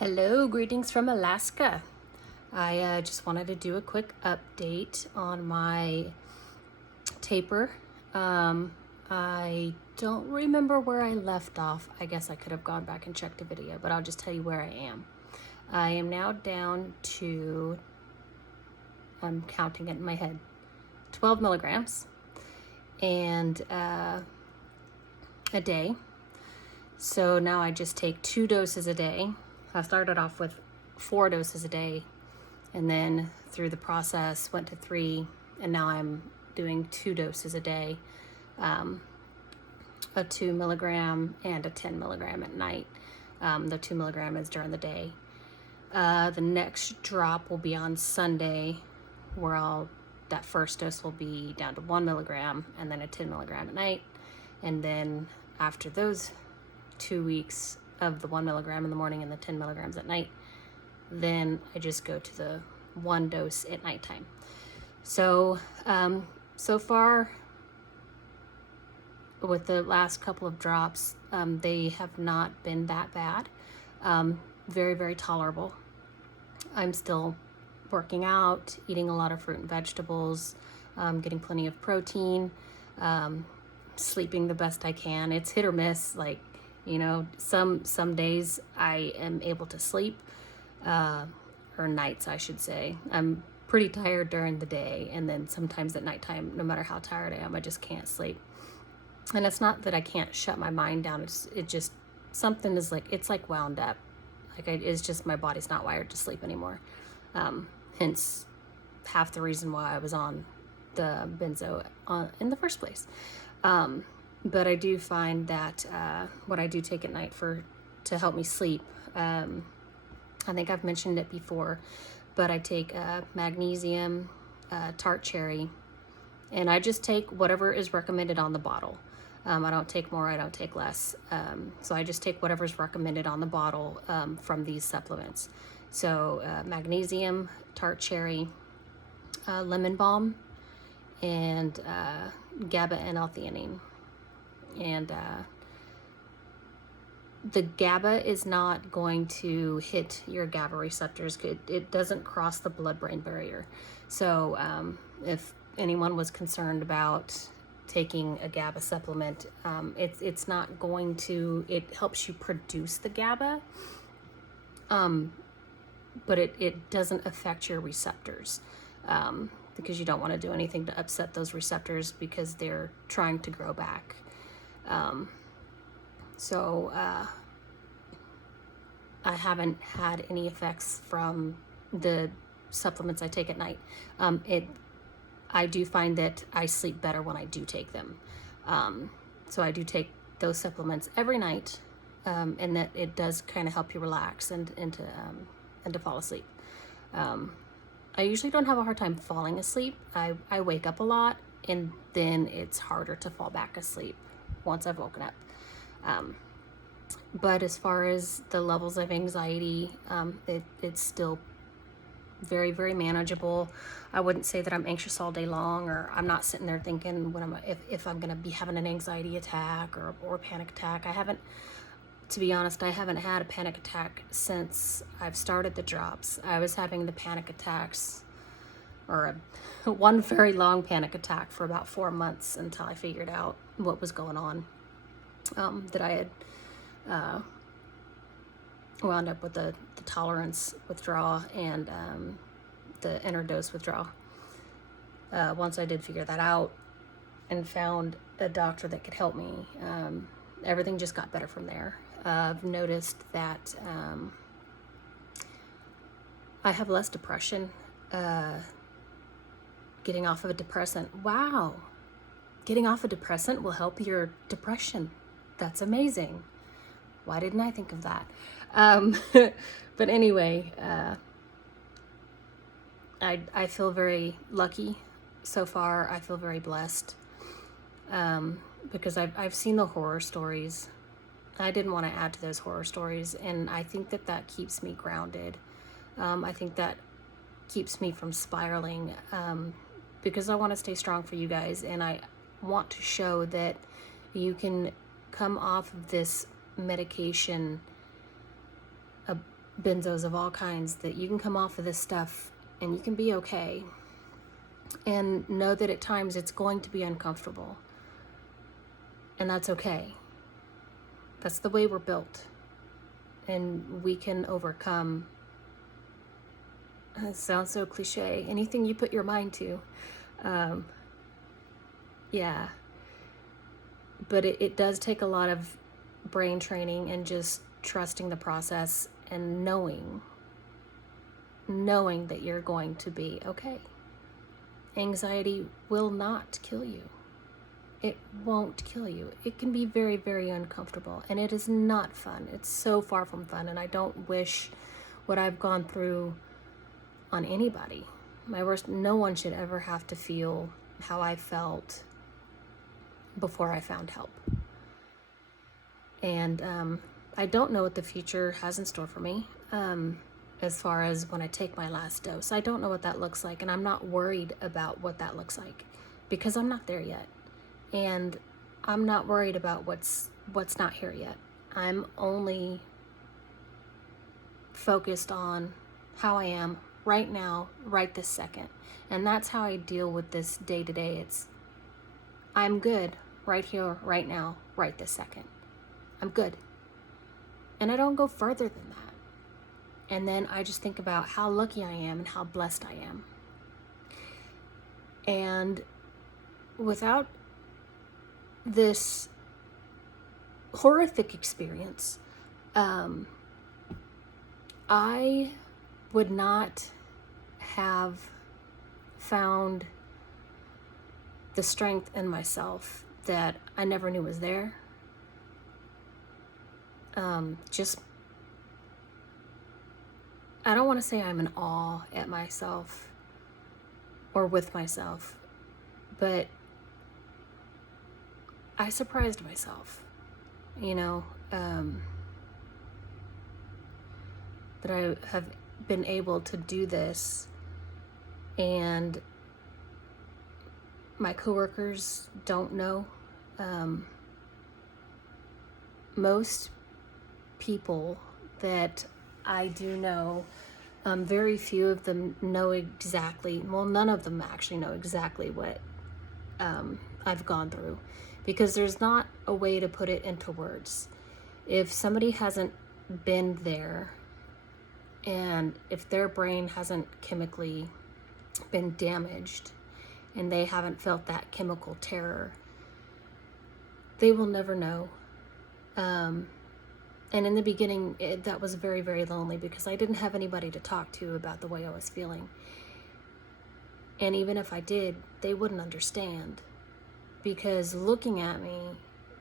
Hello, greetings from Alaska. I just wanted to do a quick update on my taper. I don't remember where I left off. I guess I could have gone back and checked the video, but I'll just tell you where I am. I am now down to, I'm counting it in my head, 12 milligrams and a day. So now I just take 2 doses a day. I started off with 4 doses a day, and then through the process went to 3, and now I'm doing 2 doses a day, a 2 milligram and a 10 milligram at night. The 2 milligram is during the day. The next drop will be on Sunday, where that first dose will be down to 1 milligram and then a 10 milligram at night. And then after those 2 weeks of the 1 milligram in the morning and the 10 milligrams at night, then I just go to the 1 dose at nighttime. So, so far with the last couple of drops, they have not been that bad. Very, very tolerable. I'm still working out, eating a lot of fruit and vegetables, getting plenty of protein, sleeping the best I can. It's hit or miss, like, you know, some days I am able to sleep, or nights I should say. I'm pretty tired during the day, and then sometimes at nighttime, no matter how tired I am, I just can't sleep. And it's not that I can't shut my mind down, it just, something is like, it's like wound up. Like it's just, my body's not wired to sleep anymore. Hence half the reason why I was on the benzo in the first place. But I do find that what I do take at night to help me sleep, I think I've mentioned it before, but I take magnesium, tart cherry, and I just take whatever is recommended on the bottle. I don't take more, I don't take less. So I just take whatever's recommended on the bottle from these supplements. So magnesium, tart cherry, lemon balm, and GABA and L-theanine. And the GABA is not going to hit your GABA receptors. It doesn't cross the blood-brain barrier. So if anyone was concerned about taking a GABA supplement, it's not going to, it helps you produce the GABA, but it doesn't affect your receptors, because you don't want to do anything to upset those receptors because they're trying to grow back. So I haven't had any effects from the supplements I take at night. I do find that I sleep better when I do take them. So I do take those supplements every night, and that it does kind of help you relax and to fall asleep. I usually don't have a hard time falling asleep. I wake up a lot, and then it's harder to fall back asleep once I've woken up. But as far as the levels of anxiety, it's still very, very manageable. I wouldn't say that I'm anxious all day long, or I'm not sitting there thinking if I'm gonna be having an anxiety attack or panic attack. To be honest, I haven't had a panic attack since I've started the drops. I was having the panic attacks, or one very long panic attack for about 4 months until I figured out what was going on. That I had wound up with the tolerance withdrawal and the interdose withdrawal. Once I did figure that out and found a doctor that could help me, everything just got better from there. I've noticed that I have less depression. Getting off of a depressant. Wow. Getting off a depressant will help your depression. That's amazing. Why didn't I think of that? But anyway, I feel very lucky so far. I feel very blessed, because I've seen the horror stories. I didn't want to add to those horror stories, and I think that keeps me grounded. I think that keeps me from spiraling, because I want to stay strong for you guys, and I want to show that you can come off of this medication benzos of all kinds, that you can come off of this stuff and you can be okay. And know that at times it's going to be uncomfortable. And that's okay. That's the way we're built. And we can overcome. It sounds so cliche. Anything you put your mind to. Yeah. But it does take a lot of brain training and just trusting the process and knowing that you're going to be okay. Anxiety will not kill you. It won't kill you. It can be very, very uncomfortable, and it is not fun. It's so far from fun, and I don't wish what I've gone through on anybody. No one should ever have to feel how I felt before I found help. And I don't know what the future has in store for me as far as when I take my last dose. I don't know what that looks like, and I'm not worried about what that looks like because I'm not there yet. And I'm not worried about what's not here yet. I'm only focused on how I am right now, right this second. And that's how I deal with this day to day. It's, I'm good right here, right now, right this second. I'm good. And I don't go further than that. And then I just think about how lucky I am and how blessed I am. And without this horrific experience, I would not have found the strength in myself that I never knew was there. I don't want to say I'm in awe at myself or with myself, but I surprised myself, that I have been able to do this, and my coworkers don't know. Most people that I do know, very few of them know exactly, well, none of them actually know exactly what I've gone through, because there's not a way to put it into words. If somebody hasn't been there, and if their brain hasn't chemically been damaged, and they haven't felt that chemical terror, they will never know. And in the beginning, that was very, very lonely because I didn't have anybody to talk to about the way I was feeling. And even if I did, they wouldn't understand, because looking at me,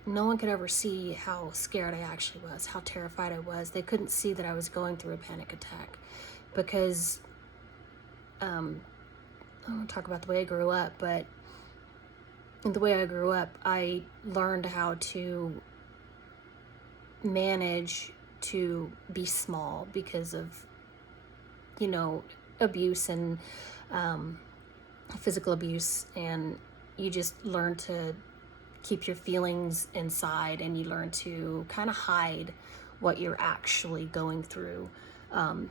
no one could ever see how scared I actually was, how terrified I was. They couldn't see that I was going through a panic attack, because I don't want to talk about the way I grew up, but the way I grew up, I learned how to manage to be small because of, abuse and physical abuse, and you just learn to keep your feelings inside, and you learn to kind of hide what you're actually going through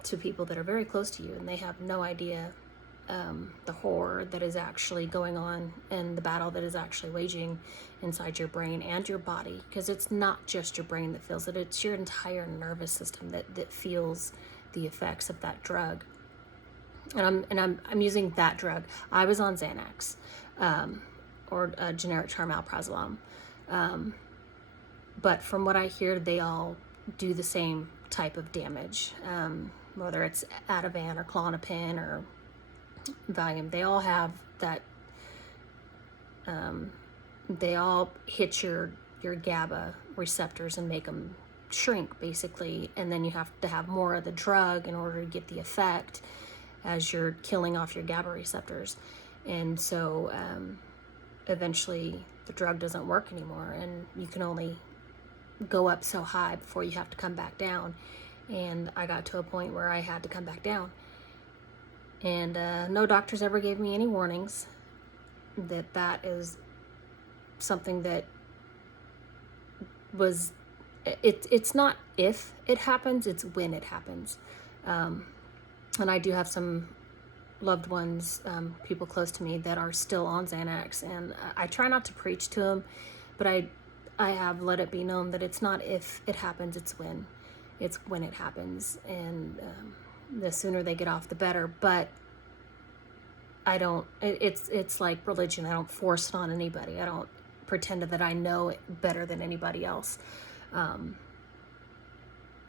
to people that are very close to you, and they have no idea the horror that is actually going on and the battle that is actually waging inside your brain and your body, because it's not just your brain that feels it, it's your entire nervous system that feels the effects of that drug. And I'm using that drug. I was on Xanax, or a generic term alprazolam. But from what I hear, they all do the same type of damage, whether it's Ativan or Klonopin or Valium. They all have that, they all hit your GABA receptors and make them shrink, basically, and then you have to have more of the drug in order to get the effect as you're killing off your GABA receptors. And so eventually the drug doesn't work anymore, and you can only go up so high before you have to come back down. And I got to a point where I had to come back down, and no doctors ever gave me any warnings that is something that was it's not if it happens, it's when it happens. And I do have some loved ones, people close to me that are still on Xanax, and I try not to preach to them, but I have let it be known that it's not if it happens, it's when it happens, and the sooner they get off the better. But I don't, it's like religion. I don't force it on anybody. I don't pretend that I know it better than anybody else.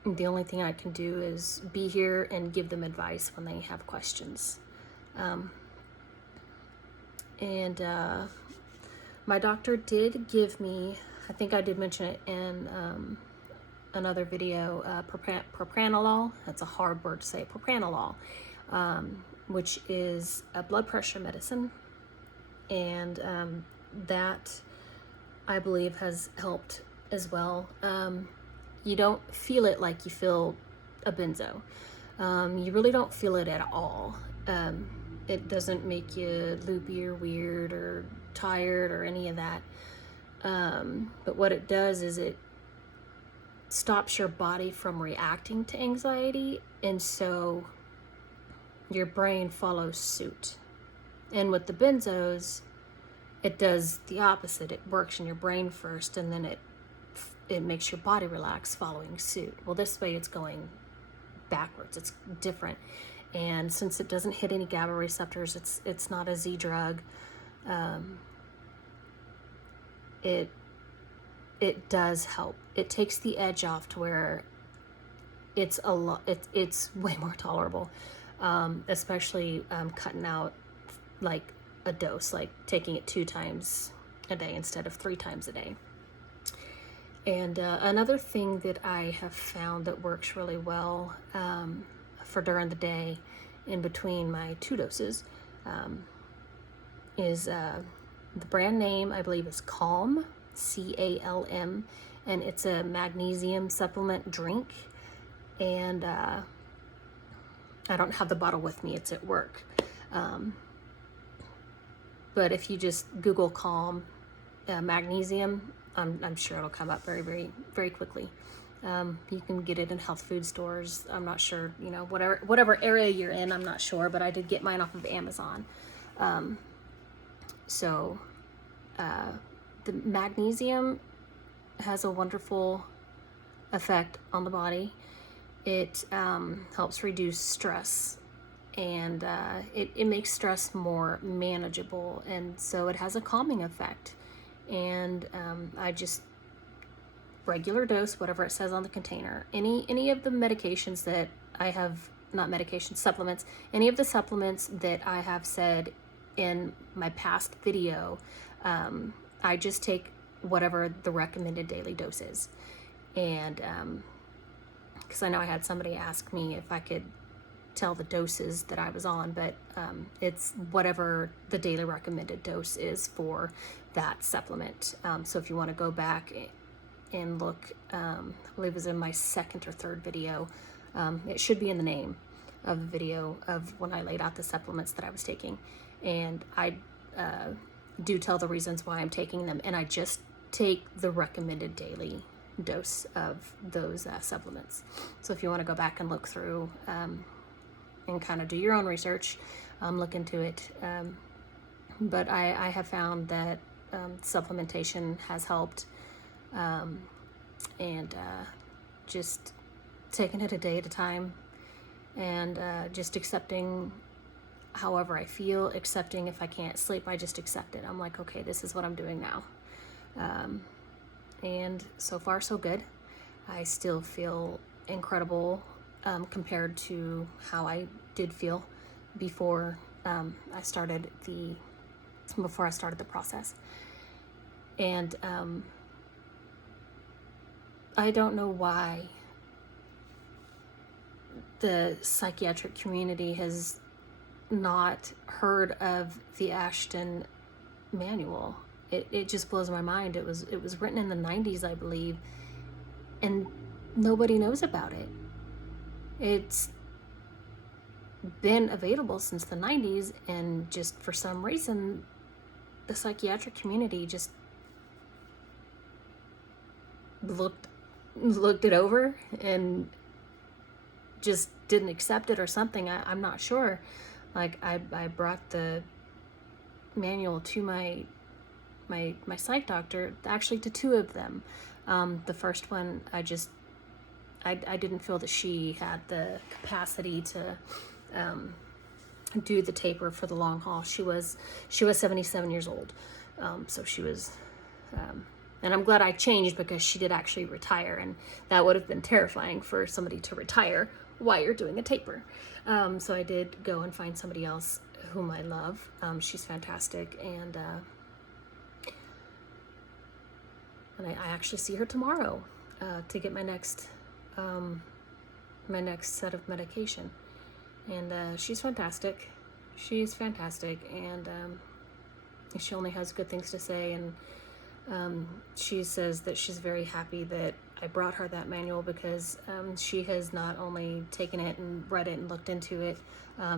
The only thing I can do is be here and give them advice when they have questions. And my doctor did give me, I think I did mention it in another video, Propranolol. That's a hard word to say, Propranolol, which is a blood pressure medicine. And that, I believe, has helped as well. You don't feel it like you feel a benzo. You really don't feel it at all. It doesn't make you loopy or weird or tired or any of that. But what it does is it stops your body from reacting to anxiety, and so your brain follows suit. And with the benzos, it does the opposite. It works in your brain first, and then it makes your body relax following suit. Well, this way it's going backwards. It's different. And since it doesn't hit any GABA receptors, it's not a Z drug. It does help. It takes the edge off to where it's a lot. It's way more tolerable, especially cutting out like a dose, like taking it 2 times a day instead of 3 times a day. And another thing that I have found that works really well for during the day in between my 2 doses is the brand name, I believe, is Calm, CALM, and it's a magnesium supplement drink. And I don't have the bottle with me, it's at work. But if you just Google Calm magnesium, I'm sure it'll come up very, very, very quickly. You can get it in health food stores. I'm not sure, whatever area you're in, I'm not sure, but I did get mine off of Amazon. The magnesium has a wonderful effect on the body. It helps reduce stress, and it makes stress more manageable, and so it has a calming effect. And I just regular dose, whatever it says on the container. Any of the medications that I have, not medications, supplements, any of the supplements that I have said in my past video, I just take whatever the recommended daily dose is. And because I know I had somebody ask me if I could tell the doses that I was on, but it's whatever the daily recommended dose is for that supplement. So if you want to go back and look, I believe it was in my 2nd or 3rd video, it should be in the name of the video of when I laid out the supplements that I was taking. And I do tell the reasons why I'm taking them, and I just take the recommended daily dose of those supplements. So if you want to go back and look through and kind of do your own research, look into it. But I have found that supplementation has helped, and just taking it a day at a time, and just accepting however I feel, accepting if I can't sleep, I just accept it. I'm like, okay, this is what I'm doing now. And so far so good. I still feel incredible compared to how I did feel before I started the process. And I don't know why the psychiatric community has not heard of the Ashton manual. It just blows my mind. It was written in the 90s, I believe, and nobody knows about it. It's been available since the 90s, and just for some reason the psychiatric community just looked looked it over and just didn't accept it or something. I'm not sure. Like I brought the manual to my psych doctor, actually to two of them. The first one, I didn't feel that she had the capacity to do the taper for the long haul. She was 77 years old, so she was. And I'm glad I changed, because she did actually retire, and that would have been terrifying for somebody to retire while you're doing a taper. So I did go and find somebody else whom I love. She's fantastic, and I actually see her tomorrow to get my next set of medication. And she's fantastic. She's fantastic, and she only has good things to say. And she says that she's very happy that I brought her that manual, because she has not only taken it and read it and looked into it,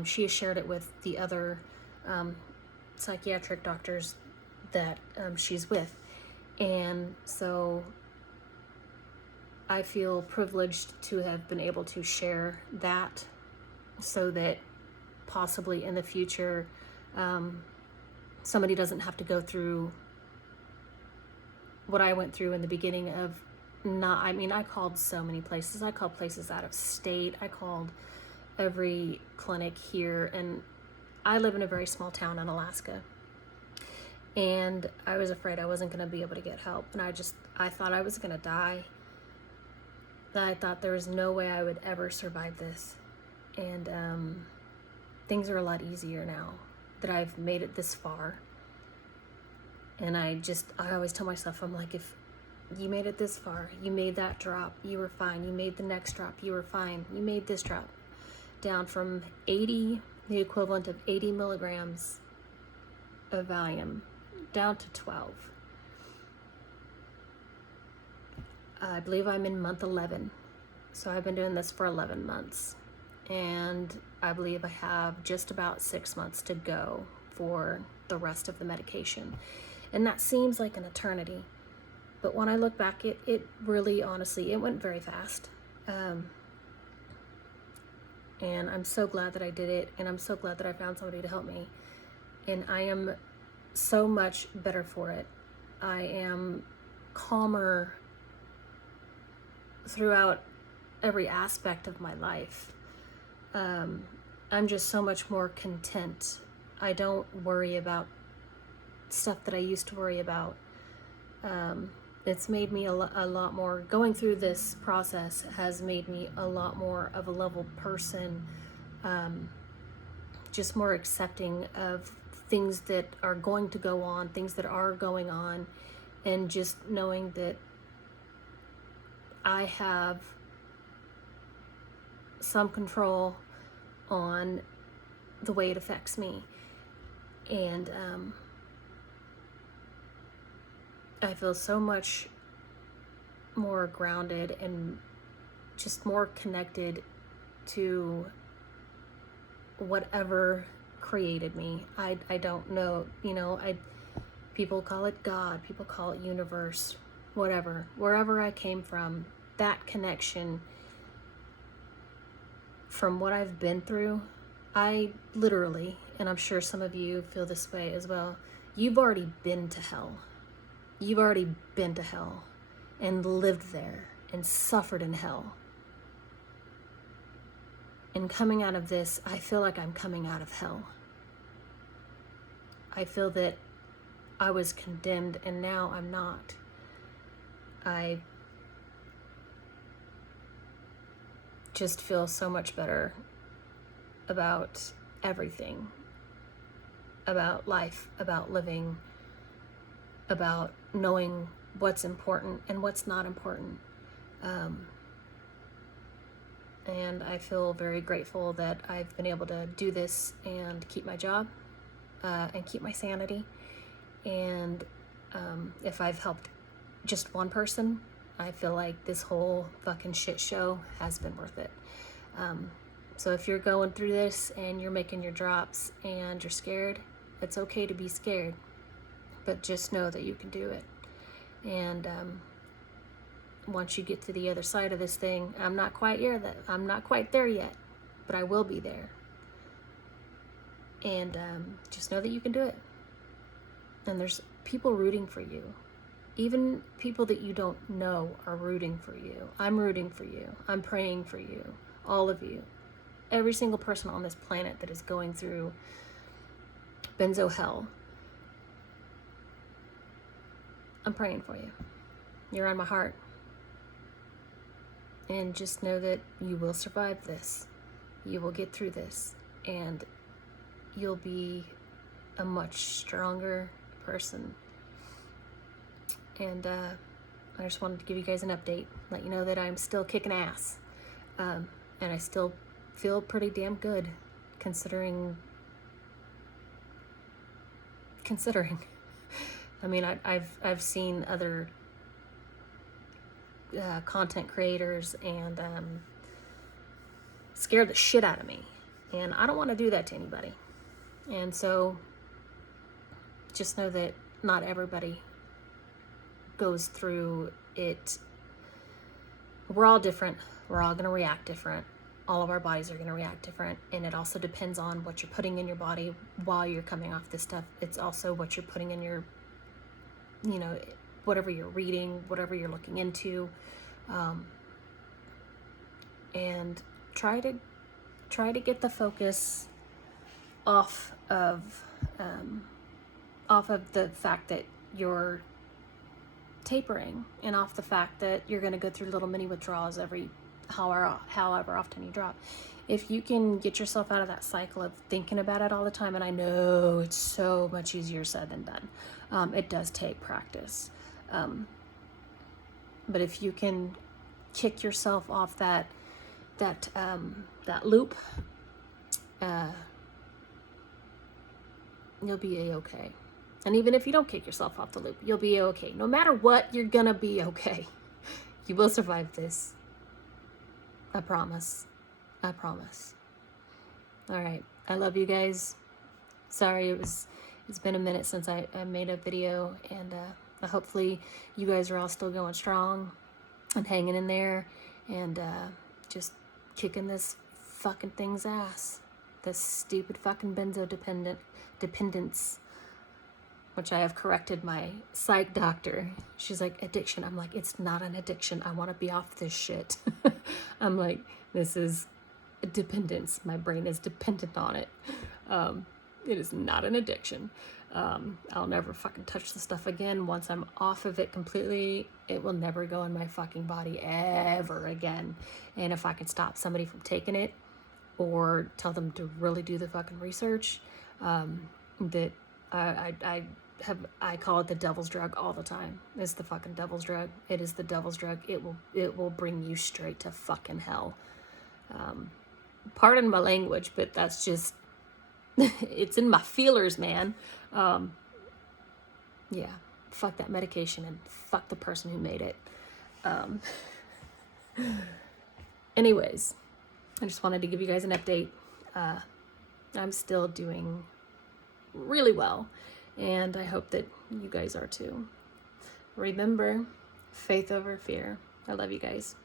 she has shared it with the other psychiatric doctors that she's with. And so I feel privileged to have been able to share that, so that possibly in the future somebody doesn't have to go through what I went through in the beginning of I called so many places. I called places out of state. I called every clinic here, and I live in a very small town in Alaska. And I was afraid I wasn't going to be able to get help. And I thought I was going to die. I thought there was no way I would ever survive this. And things are a lot easier now that I've made it this far. And I always tell myself, I'm like, if you made it this far, you made that drop, you were fine. You made the next drop, you were fine. You made this drop down from 80, the equivalent of 80 milligrams of Valium, down to 12. I believe I'm in month 11. So I've been doing this for 11 months. And I believe I have just about 6 months to go for the rest of the medication. And that seems like an eternity. But when I look back, it really, honestly, it went very fast. And I'm so glad that I did it. And I'm so glad that I found somebody to help me. And I am so much better for it. I am calmer throughout every aspect of my life. I'm just so much more content. I don't worry about stuff that I used to worry about. It's made me a lot more, going through this process has made me a lot more of a level person, just more accepting of things that are going to go on, things that are going on, and just knowing that I have some control on the way it affects me. And I feel so much more grounded and just more connected to whatever created me. I don't know, people call it God, people call it universe, whatever, wherever I came from, that connection from what I've been through, I literally, and I'm sure some of you feel this way as well, you've already been to hell. You've already been to hell and lived there and suffered in hell. And coming out of this, I feel like I'm coming out of hell. I feel that I was condemned and now I'm not. I just feel so much better about everything, about life, about living, about knowing what's important and what's not important. And I feel very grateful that I've been able to do this and keep my job and keep my sanity. And if I've helped just one person, I feel like this whole fucking shit show has been worth it. So if you're going through this and you're making your drops and you're scared, it's okay to be scared, but just know that you can do it. And once you get to the other side of this thing, I'm not quite there yet, but I will be there. And just know that you can do it. And there's people rooting for you. Even people that you don't know are rooting for you. I'm rooting for you. I'm praying for you. All of you. Every single person on this planet that is going through benzo hell. I'm praying for you. You're on my heart. And just know that you will survive this. You will get through this. And you'll be a much stronger person. And I just wanted to give you guys an update, let you know that I'm still kicking ass, and I still feel pretty damn good, considering. I mean, I've seen other content creators and scare the shit out of me, and I don't want to do that to anybody. And so, just know that not everybody goes through it. We're all different. We're all going to react different. All of our bodies are going to react different. And it also depends on what you're putting in your body while you're coming off this stuff. It's also what you're putting in your, you know, whatever you're reading, whatever you're looking into. And try to get the focus off of the fact that you're tapering, and off the fact that you're going to go through little mini withdrawals however often you drop. If you can get yourself out of that cycle of thinking about it all the time, and I know it's so much easier said than done, it does take practice, but if you can kick yourself off that loop, you'll be a-okay. And even if you don't kick yourself off the loop, you'll be okay. No matter what, you're gonna be okay. You will survive this. I promise. I promise. All right. I love you guys. Sorry, it's been a minute since I made a video, and hopefully you guys are all still going strong and hanging in there, and just kicking this fucking thing's ass. This stupid fucking benzo dependence. Which I have corrected my psych doctor. She's like, addiction. I'm like, it's not an addiction. I want to be off this shit. I'm like, this is a dependence. My brain is dependent on it. It is not an addiction. I'll never fucking touch the stuff again. Once I'm off of it completely, it will never go in my fucking body ever again. And if I can stop somebody from taking it, or tell them to really do the fucking research, that I call it the devil's drug all the time. It's the fucking devil's drug. It is the devil's drug. It will bring you straight to fucking hell. Pardon my language, but that's just, it's in my feelers, man. Yeah, fuck that medication and fuck the person who made it. Anyways, I just wanted to give you guys an update. I'm still doing really well, and I hope that you guys are too. Remember, faith over fear. I love you guys.